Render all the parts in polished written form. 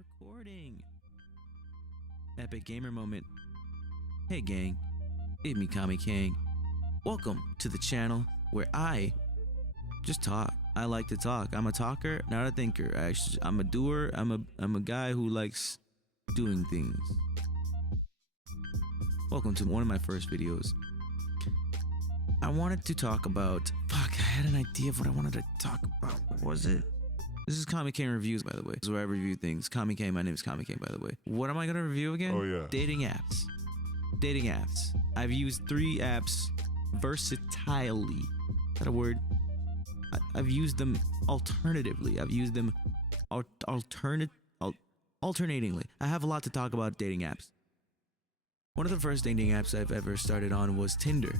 recording. Epic gamer moment. Hey gang, it's me Kami Kang. Welcome to the channel where I just talk. I like to talk. I'm a talker, not a thinker. I'm a doer. I'm a guy who likes doing things. Welcome to one of my first videos. I wanted to talk about, I had an idea of what I wanted to talk about. What was it? This is Kami Kang Reviews, by the way. This is where I review things. Kami Kang, my name is Kami Kang, by the way. What am I gonna review again? Oh yeah. Dating apps. Dating apps. I've used 3 apps versatilely. Is that a word? I've used them alternatively. I've used them alternatingly. I have a lot to talk about dating apps. One of the first dating apps I've ever started on was Tinder.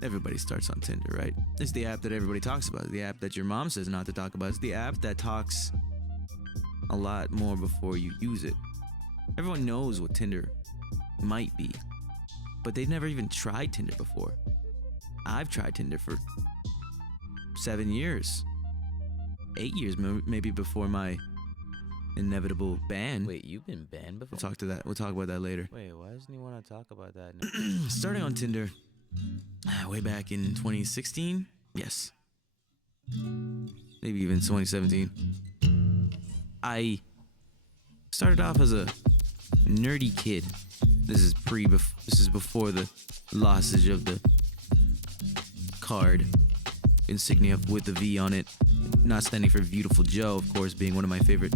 Everybody starts on Tinder, right? It's the app that everybody talks about. The app that your mom says not to talk about. It's the app that talks a lot more before you use it. Everyone knows what Tinder might be, but they've never even tried Tinder before. I've tried Tinder for 7 years, 8 years, maybe before my inevitable ban. Wait, you've been banned before? We'll talk about that later. Wait, why doesn't he want to talk about that? Starting on Tinder way back in 2016, yes, maybe even 2017. I started off as a nerdy kid. This is before the lossage of the card insignia with the V on it, not standing for Beautiful Joe, of course, being one of my favorite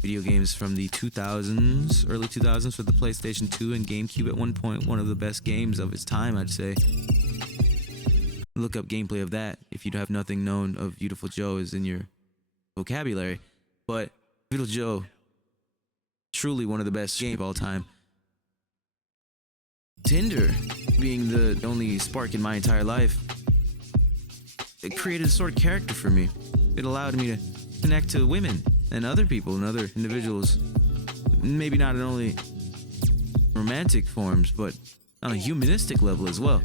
video games from the 2000s, early 2000s for the PlayStation 2 and GameCube at one point. One of the best games of its time, I'd say. Look up gameplay of that if you have nothing known of Beautiful Joe is in your vocabulary. But Beautiful Joe, truly one of the best games of all time. Tinder, being the only spark in my entire life, it created a sort of character for me. It allowed me to connect to women and other people and other individuals, maybe not in only romantic forms, but on a humanistic level as well.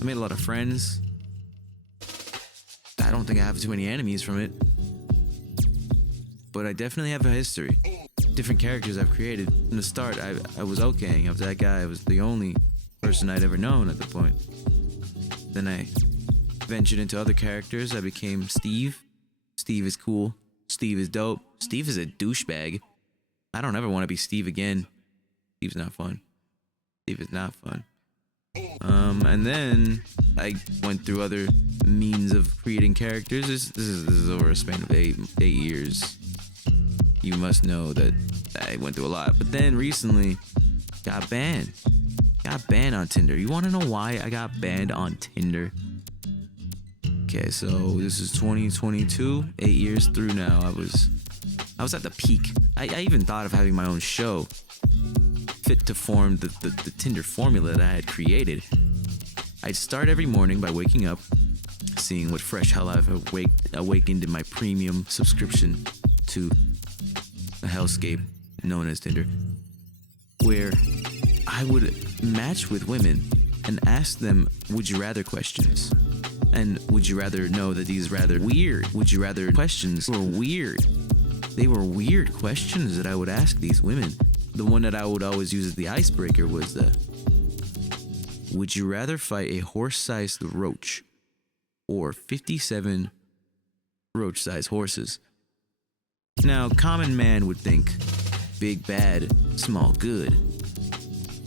I made a lot of friends. I don't think I have too many enemies from it, but I definitely have a history. Different characters I've created. From the start, I was okaying. I was that guy. I was the only person I'd ever known at the point. Then I ventured into other characters. I became Steve. Steve is cool. Steve is dope. Steve is a douchebag. I don't ever want to be Steve again. Steve's not fun. Steve is not fun. And then I went through other means of creating characters. This is over a span of eight years. You must know that I went through a lot. But then recently, got banned. Got banned on Tinder. You want to know why I got banned on Tinder? Okay, so this is 2022, 8 years through now. I was at the peak. I even thought of having my own show, fit to form the Tinder formula that I had created. I'd start every morning by waking up, seeing what fresh hell I've awakened in my premium subscription to a hellscape known as Tinder, where I would match with women and ask them would you rather questions. And would you rather know that these rather weird would you rather questions were weird. They were weird questions that I would ask these women. The one that I would always use as the icebreaker was the would you rather fight a horse-sized roach or 57 roach-sized horses? Now, common man would think big bad, small good.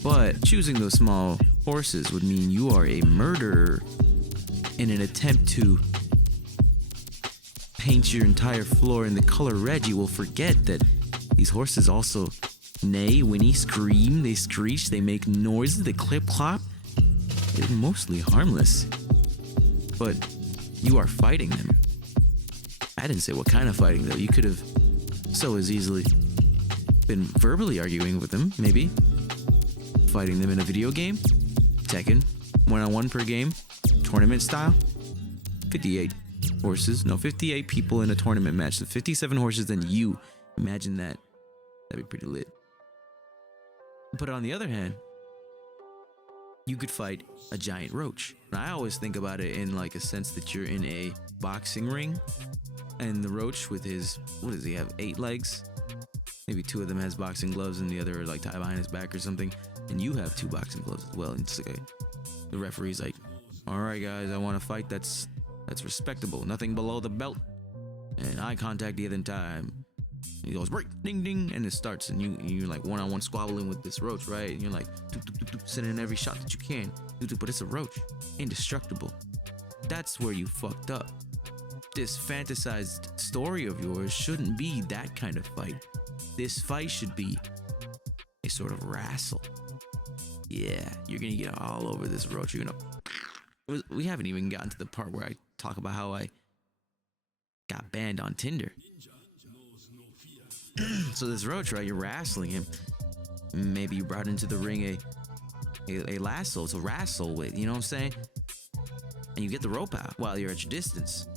But choosing those small horses would mean you are a murderer in an attempt to paint your entire floor in the color red. You will forget that these horses also neigh, whinny, scream, they screech, they make noises, they clip-clop. They're mostly harmless, but you are fighting them. I didn't say what kind of fighting, though. You could have so as easily been verbally arguing with them, maybe. Fighting them in a video game. Tekken, 1-on-1 per game. Tournament style. 58 horses. No, 58 people in a tournament match. So 57 horses, then you. Imagine that. That'd be pretty lit. But on the other hand, you could fight a giant roach. And I always think about it in like a sense that you're in a boxing ring, and the roach with his, what does he have, 8 legs? Maybe 2 of them has boxing gloves and the other are like tied behind his back or something. And you have 2 boxing gloves as well. And it's like the referee's like, all right, guys, I want to fight that's respectable. Nothing below the belt. And eye contact the other time. And he goes, break, ding, ding. And it starts. And you're like one-on-one squabbling with this roach, right? And you're like, sending in every shot that you can. But it's a roach. Indestructible. That's where you fucked up. This fantasized story of yours shouldn't be that kind of fight. This fight should be a sort of wrestle. Yeah, you're gonna get all over this roach. You're gonna. We haven't even gotten to the part where I talk about how I got banned on Tinder. So this roach, right? You're wrestling him. Maybe you brought into the ring a lasso to wrestle with. You know what I'm saying? And you get the rope out while you're at your distance.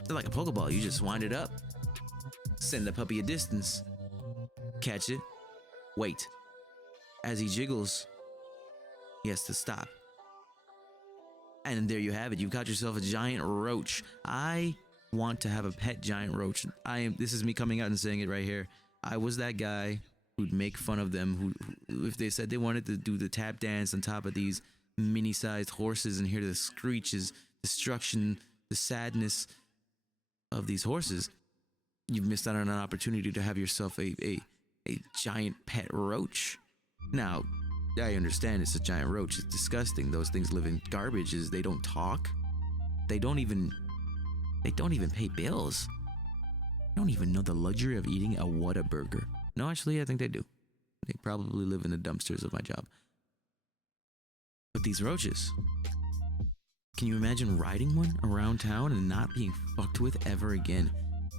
It's like a Pokeball. You just wind it up, send the puppy a distance, catch it, wait. As he jiggles, he has to stop. And there you have it. You've got yourself a giant roach. I want to have a pet giant roach. This is me coming out and saying it right here. I was that guy who'd make fun of them, who if they said they wanted to do the tap dance on top of these mini-sized horses and hear the screeches, destruction, the sadness of these horses, you've missed out on an opportunity to have yourself a giant pet roach. Now, I understand it's a giant roach. It's disgusting. Those things live in garbages. They don't talk. They don't even pay bills. They don't even know the luxury of eating a Whataburger. No, actually, I think they do. They probably live in the dumpsters of my job. But these roaches, can you imagine riding one around town and not being fucked with ever again?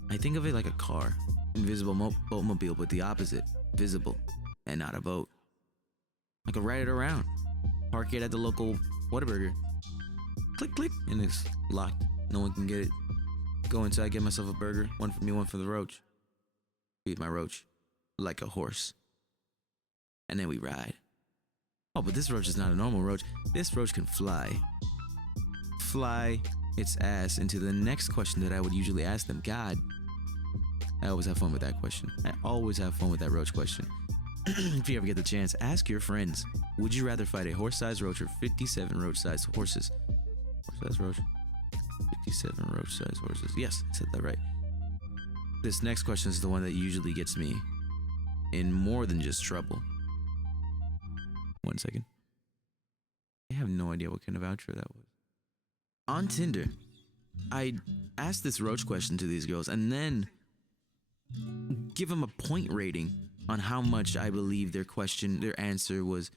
I think of it like a car. Invisible boatmobile, but the opposite. Visible and not a boat. I could ride it around. Park it at the local Whataburger. Click, click, and it's locked. No one can get it. Go inside, get myself a burger. One for me, one for the roach. Feed my roach like a horse. And then we ride. Oh, but this roach is not a normal roach. This roach can fly. Fly its ass into the next question that I would usually ask them. God, I always have fun with that question. I always have fun with that roach question. If you ever get the chance, ask your friends. Would you rather fight a horse-sized roach or 57 roach-sized horses? Horse-sized roach? 57 roach-sized horses. Yes, I said that right. This next question is the one that usually gets me in more than just trouble. 1 second. I have no idea what kind of outro that was. On Tinder, I asked this roach question to these girls and then give them a point rating on how much I believe their answer was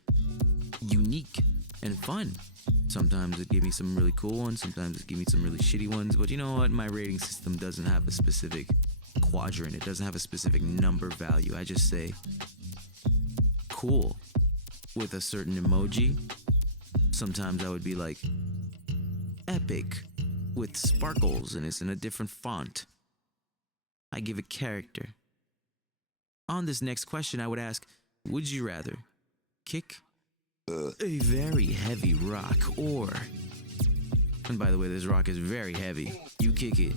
unique and fun. Sometimes it gave me some really cool ones, sometimes it gave me some really shitty ones, but you know what? My rating system doesn't have a specific quadrant. It doesn't have a specific number value. I just say cool with a certain emoji. Sometimes I would be like epic with sparkles and it's in a different font. I give it character. On this next question, I would ask, would you rather kick a very heavy rock or, and by the way, this rock is very heavy. You kick it,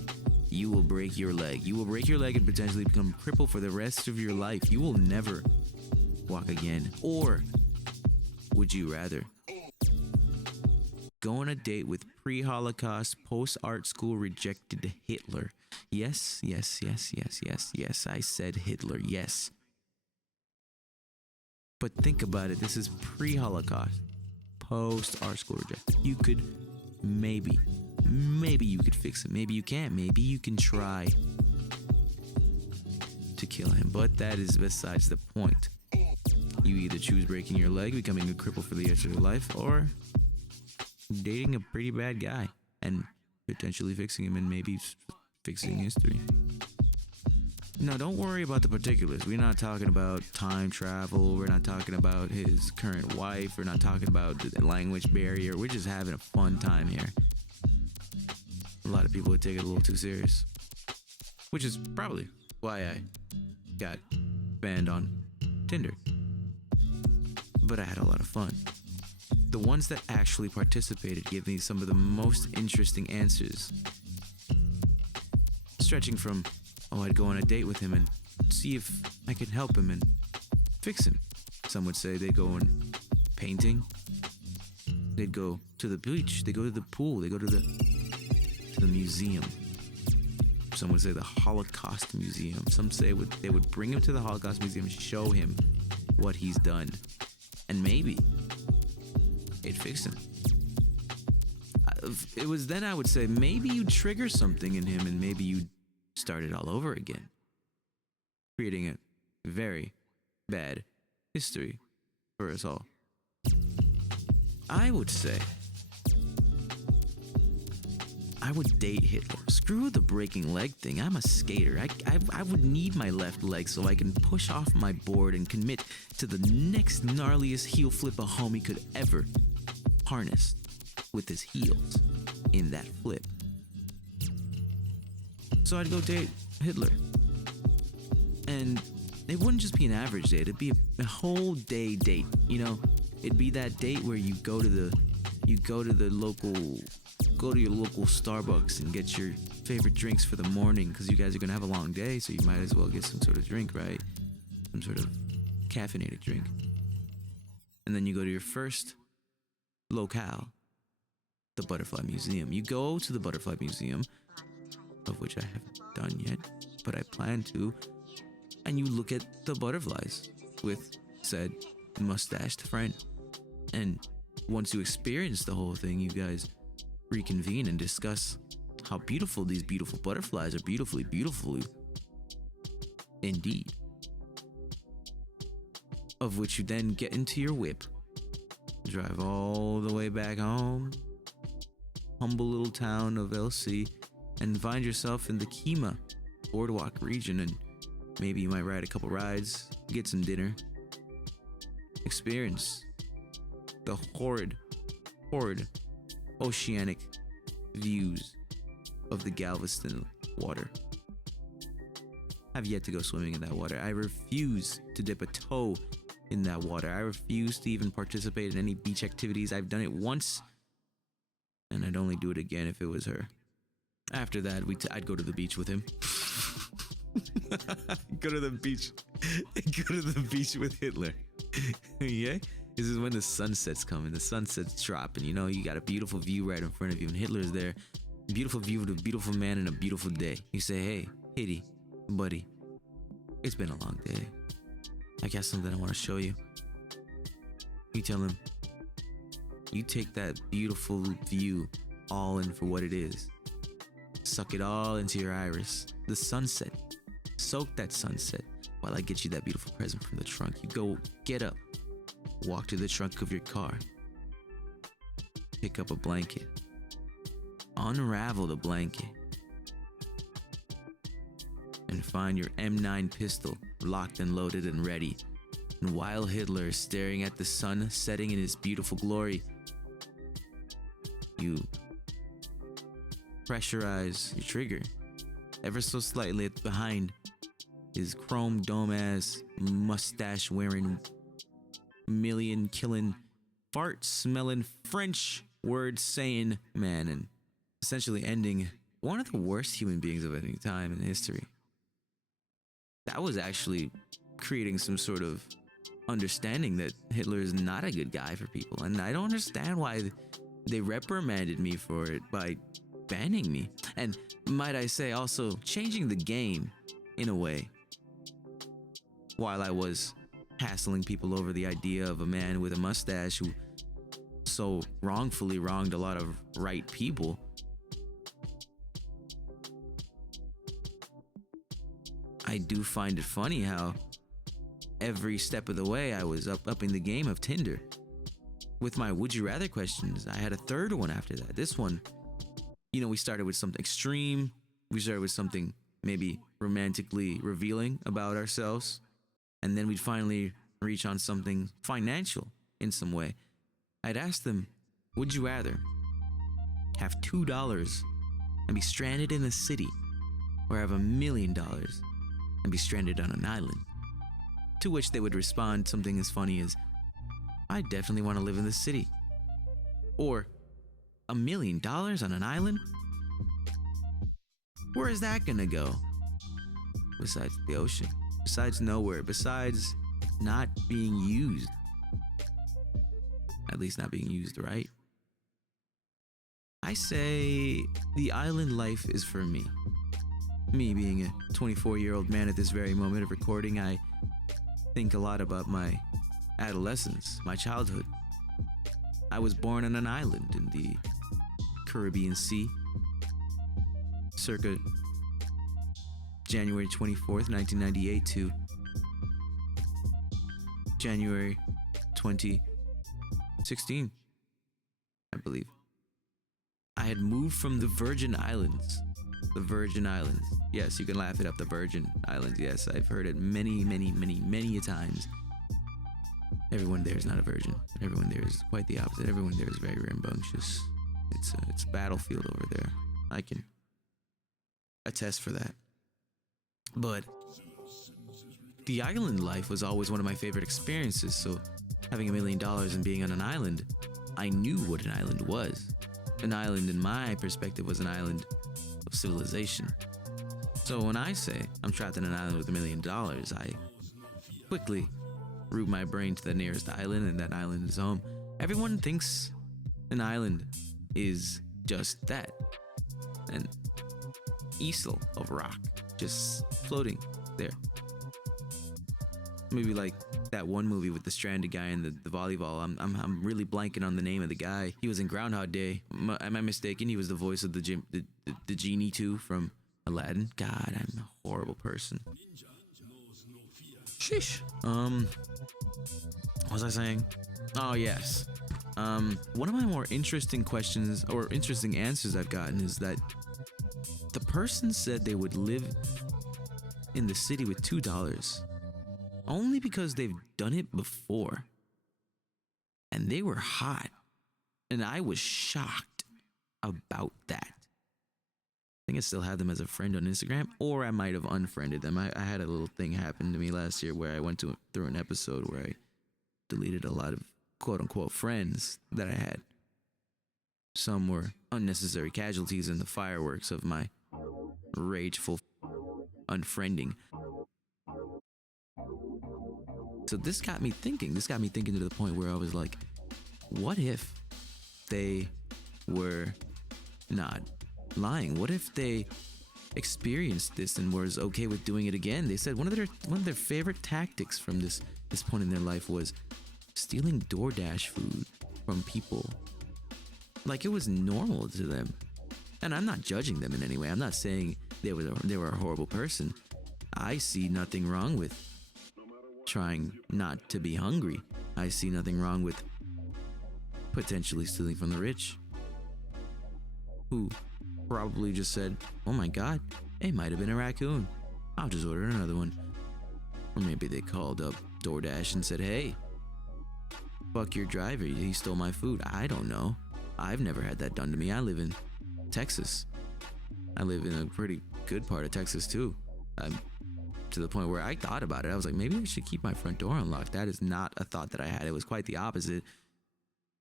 you will break your leg. You will break your leg and potentially become crippled for the rest of your life. You will never walk again. Or would you rather go on a date with pre-Holocaust, post-art school rejected Hitler? Yes, yes, yes, yes, yes, yes, I said Hitler, yes. But think about it, this is pre-Holocaust, post-art school rejected. You could, maybe you could fix it, maybe you can't, maybe you can try to kill him, but that is besides the point. You either choose breaking your leg, becoming a cripple for the rest of your life, or dating a pretty bad guy and potentially fixing him and maybe fixing history. Now, don't worry about the particulars. We're not talking about time travel. We're not talking about his current wife. We're not talking about the language barrier. We're just having a fun time here. A lot of people would take it a little too serious, which is probably why I got banned on Tinder. But I had a lot of fun. the ones that actually participated give me some of the most interesting answers. Stretching from, I'd go on a date with him and see if I could help him and fix him. Some would say they'd go on painting. They'd go to the beach. They go to the pool. They go to the museum. Some would say the Holocaust Museum. Some say they would bring him to the Holocaust Museum and show him what he's done. And maybe it'd fix him. It was then I would say maybe you trigger something in him and maybe you start it all over again. Creating a very bad history for us all. I would say I would date Hitler. Screw the breaking leg thing. I'm a skater. I would need my left leg so I can push off my board and commit to the next gnarliest heel flip a homie could ever harness with his heels in that flip. So I'd go date Hitler. And it wouldn't just be an average date. It'd be a whole day date. You know, it'd be that date where you go to your local Starbucks and get your favorite drinks for the morning because you guys are gonna have a long day, so you might as well get some sort of drink, right? Some sort of caffeinated drink. And then you go to your first locale, the Butterfly Museum. You go to the Butterfly Museum, of which I haven't done yet, but I plan to, and you look at the butterflies with said mustached friend. And once you experience the whole thing, you guys reconvene and discuss how beautiful these beautiful butterflies are. Beautifully indeed. Of which you then get into your whip, drive all the way back home, humble little town of LC, and find yourself in the Kima boardwalk region, and maybe you might ride a couple rides, get some dinner, experience the horrid oceanic views of the Galveston water. I've yet to go swimming in that water. I refuse to dip a toe in that water. I refuse to even participate in any beach activities. I've done it once, and I'd only do it again if it was her. After that, I'd go to the beach with him. Go to the beach with Hitler. Yeah? This is when the sunsets come and the sunsets drop, and you know you got a beautiful view right in front of you, and Hitler's there. Beautiful view of a beautiful man and a beautiful day. You say, hey, Hitty, buddy, it's been a long day. I got something I want to show you. You tell him, you take that beautiful view all in for what it is. Suck it all into your iris. The sunset. Soak that sunset while I get you that beautiful present from the trunk. You go get up, walk to the trunk of your car, pick up a blanket, unravel the blanket, and find your M9 pistol locked and loaded and ready. And while Hitler is staring at the sun setting in his beautiful glory, you pressurize your trigger ever so slightly behind his chrome dome ass, mustache wearing, million killing, fart smelling, French word saying man, and essentially ending one of the worst human beings of any time in history. That was actually creating some sort of understanding that Hitler is not a good guy for people, and I don't understand why they reprimanded me for it by banning me, and might I say also changing the game in a way, while I was hassling people over the idea of a man with a mustache who so wrongfully wronged a lot of right people. I do find it funny how every step of the way I was upping the game of Tinder. With my would you rather questions, I had a third one after that. This one, you know, we started with something extreme. We started with something maybe romantically revealing about ourselves. And then we'd finally reach on something financial in some way. I'd ask them, would you rather have $2 and be stranded in a city, or have $1 million and be stranded on an island? To which they would respond something as funny as, I definitely want to live in the city. Or $1 million on an island? Where is that gonna go? Besides the ocean, besides nowhere, besides not being used. At least not being used right. I say the island life is for me. Me being a 24-year-old man at this very moment of recording, I think a lot about my adolescence, my childhood. I was born on an island in the Caribbean Sea, circa January 24th, 1998 to January 2016, I believe. I had moved from the Virgin Islands. The Virgin Islands. Yes, you can laugh it up. The Virgin Islands. Yes, I've heard it many a times. Everyone there is not a virgin. Everyone there is quite the opposite. Everyone there is very rambunctious. It's a battlefield over there. I can attest for that. But the island life was always one of my favorite experiences. So having $1 million and being on an island, I knew what an island was. An island, in my perspective, was an island of civilization. So when I say I'm trapped on an island with $1 million, I quickly route my brain to the nearest island, and that island is home. Everyone thinks an island is just that, an easel of rock just floating there. Maybe like that one movie with the stranded guy and the volleyball. I'm really blanking on the name of the guy. He was in Groundhog Day. Am I mistaken? He was the voice of the genie too from Aladdin. God, I'm a horrible person. Sheesh. What was I saying? Oh yes. One of my more interesting questions or interesting answers I've gotten is that the person said they would live in the city with $2. Only because they've done it before. And they were hot. And I was shocked about that. I think I still have them as a friend on Instagram, or I might have unfriended them. I had a little thing happen to me last year where I went through an episode where I deleted a lot of quote-unquote friends that I had. Some were unnecessary casualties in the fireworks of my rageful unfriending. So this got me thinking. This got me thinking to the point where I was like, what if they were not lying? What if they experienced this and was okay with doing it again? They said one of their favorite tactics from this point in their life was stealing DoorDash food from people. Like it was normal to them. And I'm not judging them in any way. I'm not saying they were a horrible person. I see nothing wrong with trying not to be hungry. I see nothing wrong with potentially stealing from the rich, who probably just said, oh my god, it might have been a raccoon, I'll just order another one. Or maybe they called up DoorDash and said, hey, fuck your driver, he stole my food. I don't know. I've never had that done to me. I live in Texas. I live in a pretty good part of Texas too. To the point where I thought about it. I was like, maybe I should keep my front door unlocked. That is not a thought that I had. It was quite the opposite.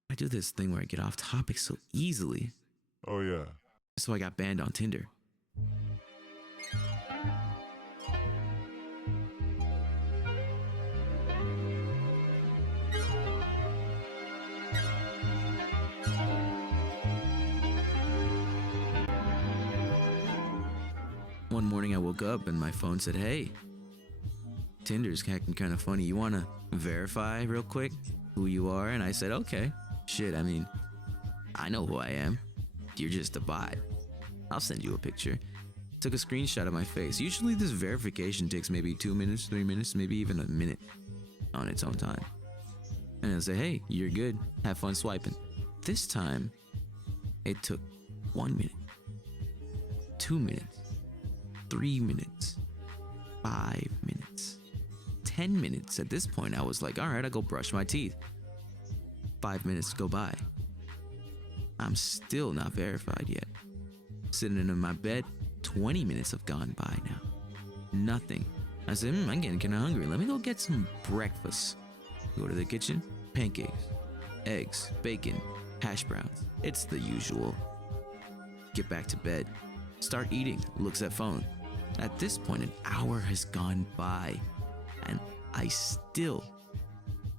I do this thing where I get off topic so easily. Oh yeah. So I got banned on Tinder. One morning I woke up and my phone said, hey, Tinder's acting kind of funny. You want to verify real quick who you are? And I said, okay. Shit, I mean, I know who I am. You're just a bot. I'll send you a picture. Took a screenshot of my face. Usually this verification takes maybe 2 minutes, 3 minutes, maybe even a minute on its own time. And I'll say, hey, you're good. Have fun swiping. This time, it took 1 minute, 2 minutes, 3 minutes, 5 minutes, 10 minutes. At this point, I was like, all right, I'll go brush my teeth. 5 minutes go by. I'm still not verified yet. Sitting in my bed, 20 minutes have gone by now. Nothing. I said, I'm getting kind of hungry. Let me go get some breakfast. Go to the kitchen, pancakes, eggs, bacon, hash browns. It's the usual. Get back to bed. Start eating. Looks at phone. At this point, an hour has gone by, and I still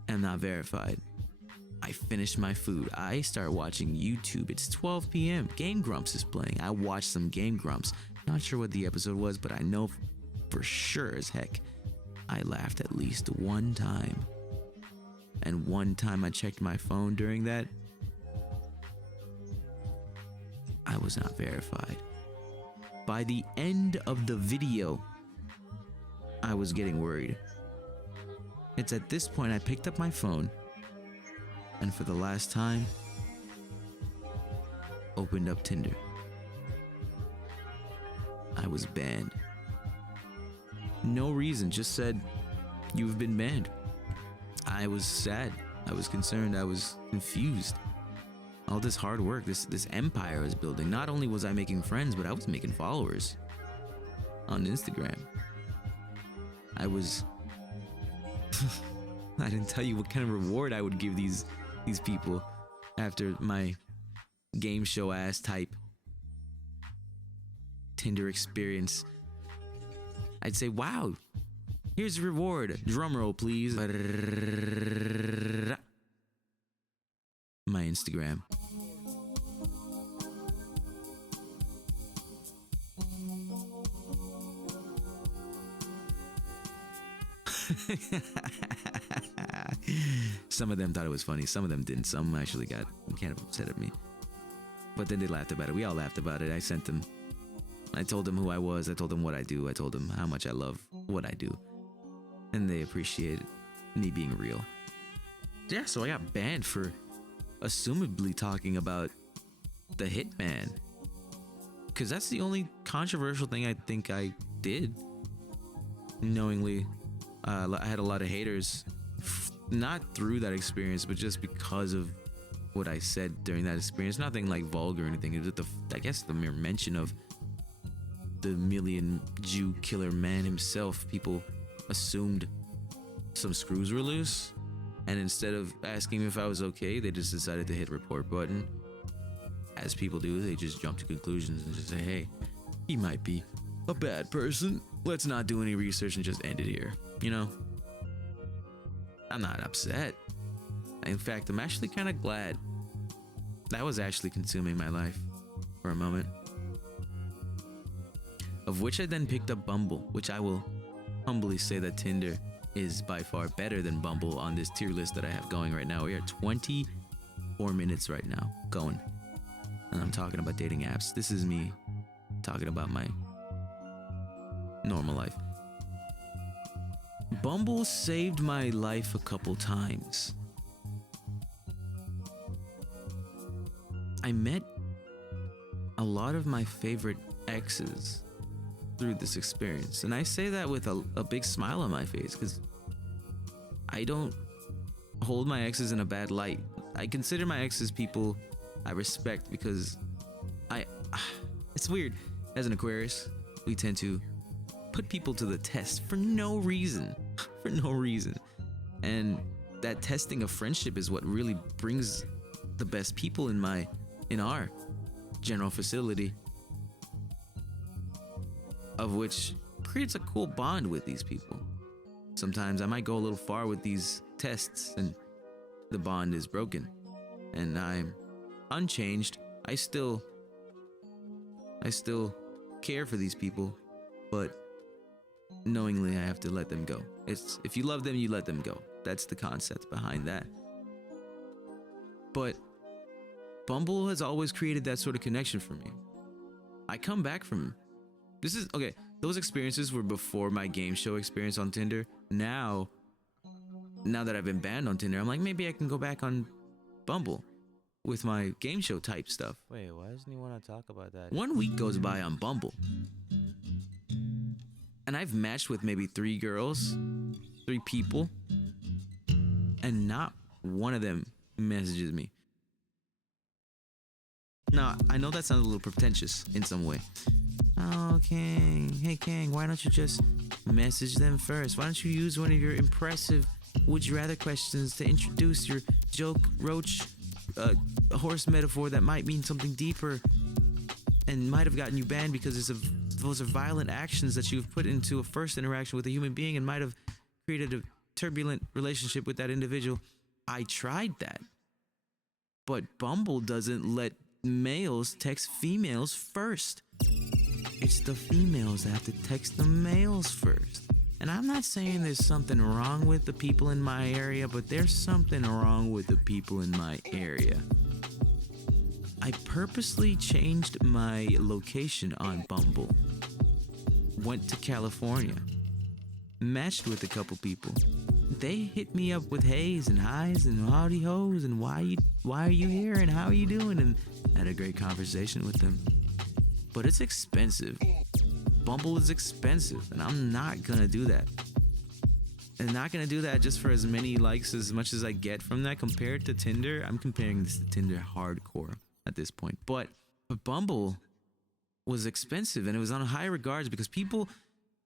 am not verified. I finish my food. I start watching YouTube. It's 12 p.m. Game Grumps is playing. I watch some Game Grumps. Not sure what the episode was, but I know for sure as heck I laughed at least one time. And one time I checked my phone during that, I was not verified. By the end of the video, I was getting worried. It's at this point I picked up my phone and for the last time, opened up Tinder. I was banned. No reason, just said, you've been banned. I was sad. I was concerned. I was confused. All this hard work, this empire I was building. Not only was I making friends, but I was making followers on Instagram. I was... I didn't tell you what kind of reward I would give these people after my game show ass type Tinder experience. I'd say, wow, here's a reward. Drum roll, please. My Instagram. Some of them thought it was funny. Some of them didn't. Some actually got kind of upset at me. But then they laughed about it. We all laughed about it. I told them who I was. I told them what I do. I told them how much I love what I do. And they appreciated me being real. Yeah, so I got banned for assumably talking about the Hitman. Because that's the only controversial thing I think I did. Knowingly. I had a lot of haters. Not through that experience, but just because of what I said during that experience. Nothing like vulgar or anything. It was I guess the mere mention of the million Jew killer man himself. People assumed some screws were loose, and instead of asking me if I was okay, they just decided to hit report button. As people do, they just jump to conclusions and just say, hey, he might be a bad person. Let's not do any research and just end it here. You know? I'm not upset. In fact, I'm actually kind of glad. That was actually consuming my life for a moment. Of which I then picked up Bumble, which I will humbly say that Tinder is by far better than Bumble on this tier list that I have going right now. We are 24 minutes right now going. And I'm talking about dating apps. This is me talking about my normal life. Bumble saved my life a couple times. I met a lot of my favorite exes through this experience. And I say that with a big smile on my face because I don't hold my exes in a bad light. I consider my exes people I respect because it's weird. As an Aquarius, we tend to put people to the test for no reason. For no reason. And that testing of friendship is what really brings the best people in our general facility, of which creates a cool bond with these people. Sometimes I might go a little far with these tests and the bond is broken and I'm unchanged. I still care for these people, but knowingly I have to let them go. It's if you love them, you let them go. That's the concept behind that. But Bumble has always created that sort of connection for me. I come back from those experiences were before my game show experience on Tinder. Now that I've been banned on Tinder, I'm like, maybe I can go back on Bumble with my game show type stuff. Wait, why doesn't he want to talk about that? 1 week goes by on Bumble, and I've matched with maybe 3 girls, 3 people, and not one of them messages me. Now, I know that sounds a little pretentious in some way. Oh, Kang. Hey, Kang, why don't you just message them first? Why don't you use one of your impressive would you rather questions to introduce your joke roach a horse metaphor that might mean something deeper and might have gotten you banned because those are violent actions that you've put into a first interaction with a human being and might have created a turbulent relationship with that individual. I tried that. But Bumble doesn't let males text females first. It's the females that have to text the males first. And I'm not saying there's something wrong with the people in my area, but there's something wrong with the people in my area. I purposely changed my location on Bumble. Went to California. Matched with a couple people. They hit me up with heys and highs and howdy hoes and why are you here and how are you doing, and had a great conversation with them. But it's expensive. Bumble is expensive, and I'm not gonna do that. And not gonna do that just for as many likes as much as I get from that compared to Tinder. I'm comparing this to Tinder hardcore at this point. But Bumble was expensive, and it was on high regards because people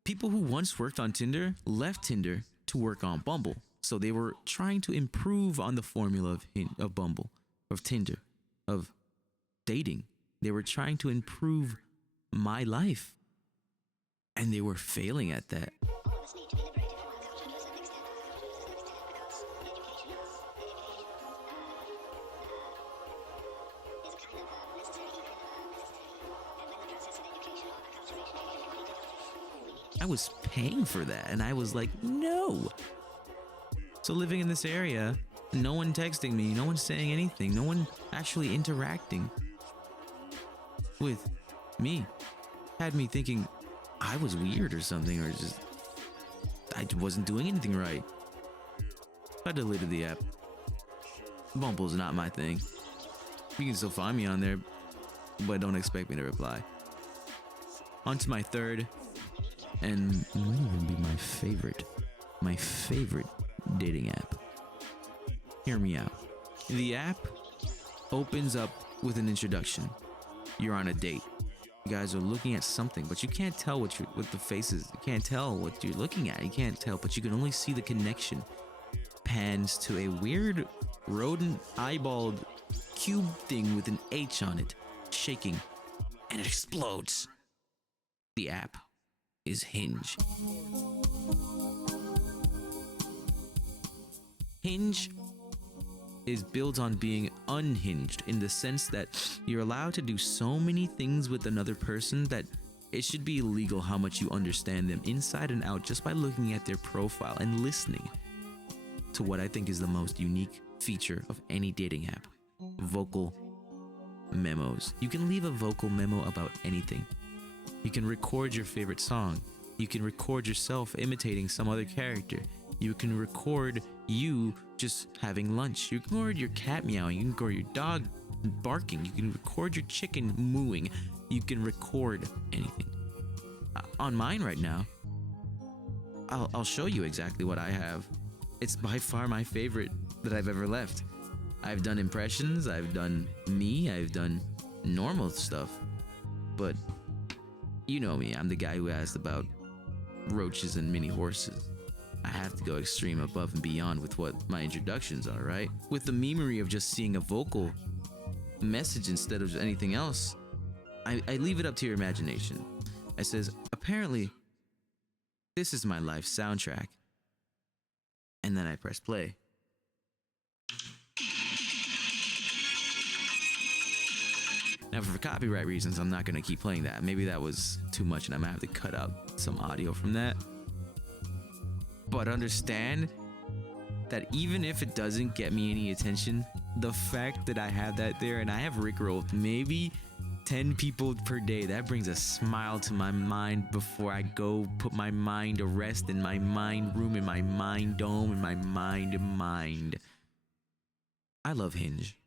who once worked on Tinder left Tinder to work on Bumble. So they were trying to improve on the formula of Bumble, of Tinder, of dating. They were trying to improve my life. And they were failing at that. I was paying for that, and I was like, no. So living in this area, no one texting me, no one saying anything, no one actually interacting with me, had me thinking I was weird or something, or just I wasn't doing anything right. I deleted the app. Bumble's not my thing. You can still find me on there, but don't expect me to reply. On to my third, and might even be my favorite dating app. Hear me out. The app opens up with an introduction. You're on a date. You guys are looking at something, but you can't tell what the face is. You can't tell what you're looking at. You can't tell, but you can only see the connection. Pans to a weird rodent eyeballed cube thing with an H on it, shaking, and it explodes. The app is Hinge. Hinge is built on being unhinged in the sense that you're allowed to do so many things with another person that it should be illegal how much you understand them inside and out just by looking at their profile and listening to what I think is the most unique feature of any dating app: vocal memos. You can leave a vocal memo about anything. You can record your favorite song. You can record yourself imitating some other character. You can record you just having lunch. You can record your cat meowing. You can record your dog barking. You can record your chicken mooing. You can record anything. On mine right now, I'll show you exactly what I have. It's by far my favorite that I've ever left. I've done impressions. I've done me. I've done normal stuff. But you know me. I'm the guy who asked about roaches and mini horses. I have to go extreme above and beyond with what my introductions are, right? With the memery of just seeing a vocal message instead of anything else, I leave it up to your imagination. I says, apparently, this is my life soundtrack. And then I press play. Now, for copyright reasons, I'm not going to keep playing that. Maybe that was too much and I'm going to have to cut out some audio from that. But understand that even if it doesn't get me any attention, the fact that I have that there and I have rickrolled maybe 10 people per day, that brings a smile to my mind before I go put my mind to rest in my mind room, in my mind dome, in my mind. I love Hinge.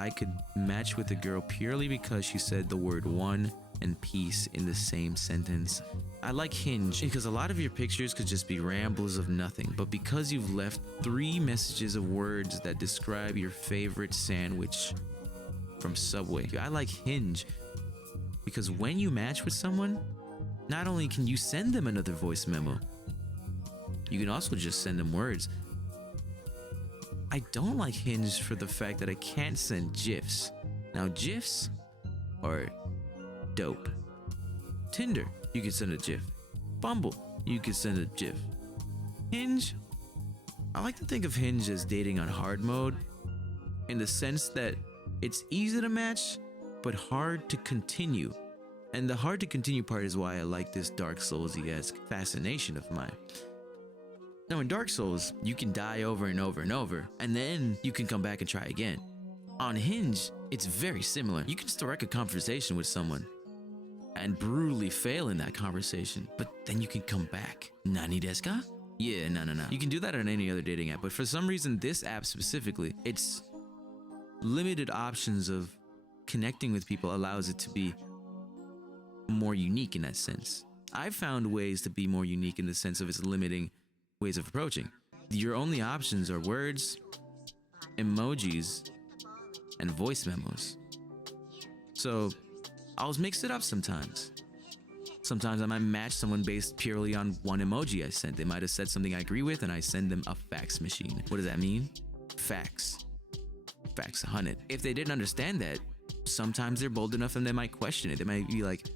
I could match with a girl purely because she said the word one and peace in the same sentence. I like Hinge because a lot of your pictures could just be rambles of nothing, but because you've left 3 messages of words that describe your favorite sandwich from Subway. I like Hinge because when you match with someone, not only can you send them another voice memo, you can also just send them words. I don't like Hinge for the fact that I can't send GIFs. Now, GIFs are dope. Tinder, you can send a GIF. Bumble, you can send a GIF. Hinge, I like to think of Hinge as dating on hard mode in the sense that it's easy to match, but hard to continue. And the hard to continue part is why I like this Dark Souls-esque fascination of mine. Now, in Dark Souls, you can die over and over and over, and then you can come back and try again. On Hinge, it's very similar. You can strike a conversation with someone and brutally fail in that conversation, but then you can come back. Nani desu ka? Yeah, no. You can do that on any other dating app, but for some reason, this app specifically, its limited options of connecting with people allows it to be more unique in that sense. I've found ways to be more unique in the sense of its limiting ways of approaching. Your only options are words, emojis, and voice memos. So I'll mix it up sometimes. Sometimes I might match someone based purely on one emoji I sent. They might have said something I agree with and I send them a fax machine. What does that mean? Fax 100. If they didn't understand that, sometimes they're bold enough and they might question it. They might be like,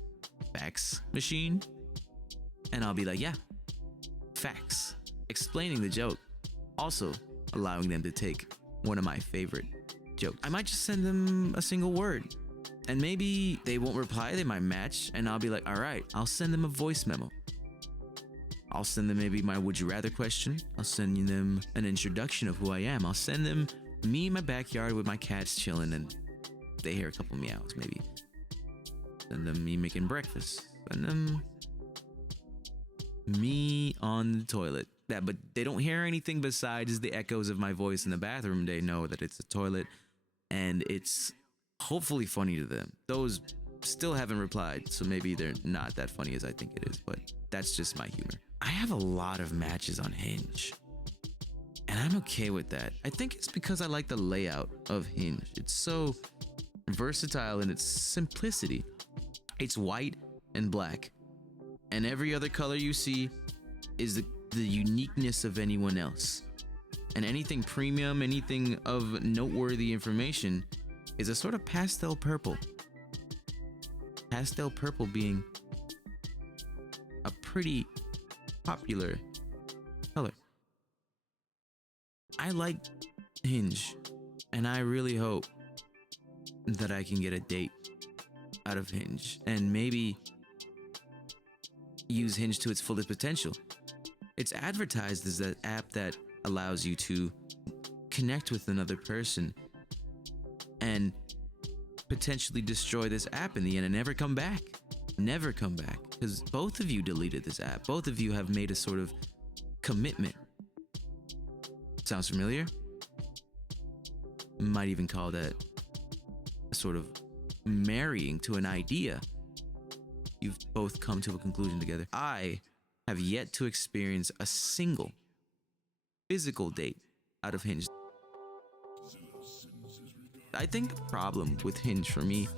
fax machine? And I'll be like, yeah, fax. Explaining the joke. Also allowing them to take one of my favorite jokes. I might just send them a single word. And maybe they won't reply, they might match, and I'll be like, all right, I'll send them a voice memo. I'll send them maybe my would you rather question. I'll send them an introduction of who I am. I'll send them me in my backyard with my cats chilling and they hear a couple meows maybe. Send them me making breakfast. Send them me on the toilet. That, but they don't hear anything besides the echoes of my voice in the bathroom. They know that it's a toilet and it's hopefully funny to them. Those still haven't replied, so maybe they're not that funny as I think it is, but that's just my humor. I have a lot of matches on Hinge, and I'm okay with that. I think it's because I like the layout of Hinge. It's so versatile in its simplicity. It's white and black, and every other color you see is the uniqueness of anyone else. And anything premium, anything of noteworthy information is a sort of pastel purple. Pastel purple being a pretty popular color. I like Hinge, and I really hope that I can get a date out of Hinge and maybe use Hinge to its fullest potential. It's advertised as that app that allows you to connect with another person and potentially destroy this app in the end and never come back. Never come back. Because both of you deleted this app. Both of you have made a sort of commitment. Sounds familiar? Might even call that a sort of marrying to an idea. You've both come to a conclusion together. I have yet to experience a single physical date out of Hinge. I think the problem with Hinge for me,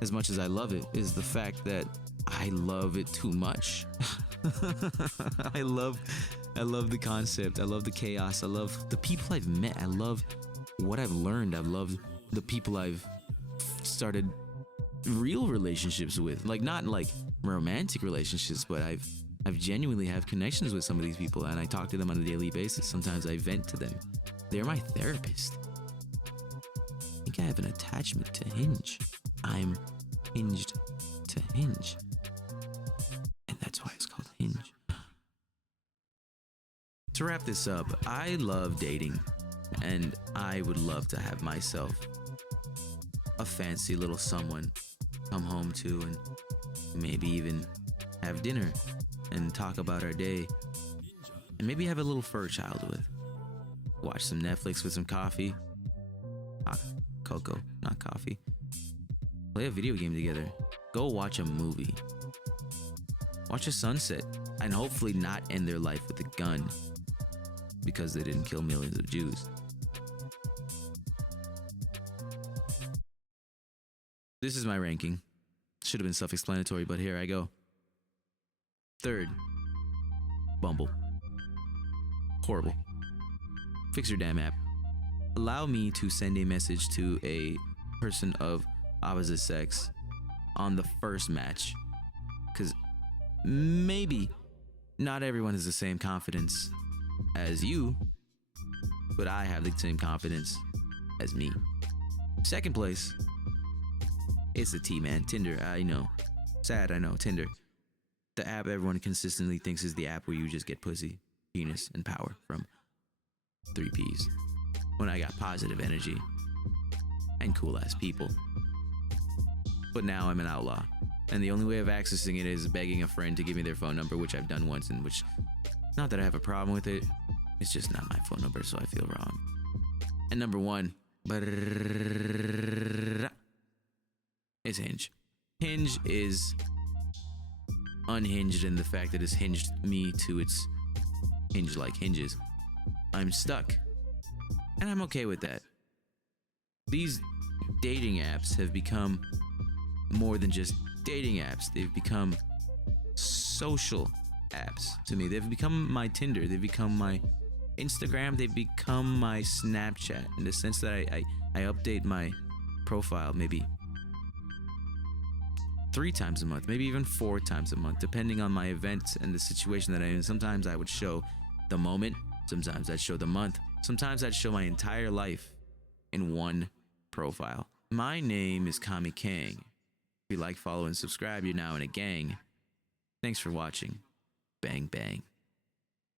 as much as I love it, is the fact that I love it too much. I love the concept. I love the chaos. I love the people I've met. I love what I've learned. I love the people I've started real relationships with. Like, not like romantic relationships, but I've genuinely have connections with some of these people, and I talk to them on a daily basis. Sometimes I vent to them. They're my therapist. I think I have an attachment to Hinge. I'm hinged to Hinge. And that's why it's called Hinge. To wrap this up, I love dating, and I would love to have myself a fancy little someone come home to and maybe even have dinner and talk about our day, and maybe have a little fur child with. Watch some Netflix with some coffee. Hot cocoa, not coffee. Play a video game together. Go watch a movie. Watch a sunset, and hopefully not end their life with a gun because they didn't kill millions of Jews. This is my ranking. Should have been self-explanatory, but here I go. Third, Bumble. Horrible. Fix your damn app. allow me to send a message to a person of opposite sex on the first match, because maybe not everyone has the same confidence as you, but I have the same confidence as me. Second place, it's the T, man. Tinder. I know. Sad, I know. Tinder. The app everyone consistently thinks is the app where you just get pussy, penis, and power from 3Ps. When I got positive energy and cool ass people. But now I'm an outlaw. And the only way of accessing it is begging a friend to give me their phone number, which I've done once, and which, not that I have a problem with it, it's just not my phone number, so I feel wrong. And number one, is Hinge. Hinge is unhinged in the fact that it's hinged me to its hinge like hinges. I'm stuck. And I'm okay with that. These dating apps have become more than just dating apps. They've become social apps to me. They've become my Tinder. They've become my Instagram. They've become my Snapchat in the sense that I update my profile maybe 3 times a month, maybe even 4 times a month, depending on my events and the situation that I'm in. Sometimes I would show the moment. Sometimes I'd show the month. Sometimes I'd show my entire life in one profile. My name is Kami Kang. If you like, follow, and subscribe, you're now in a gang. Thanks for watching. Bang, bang.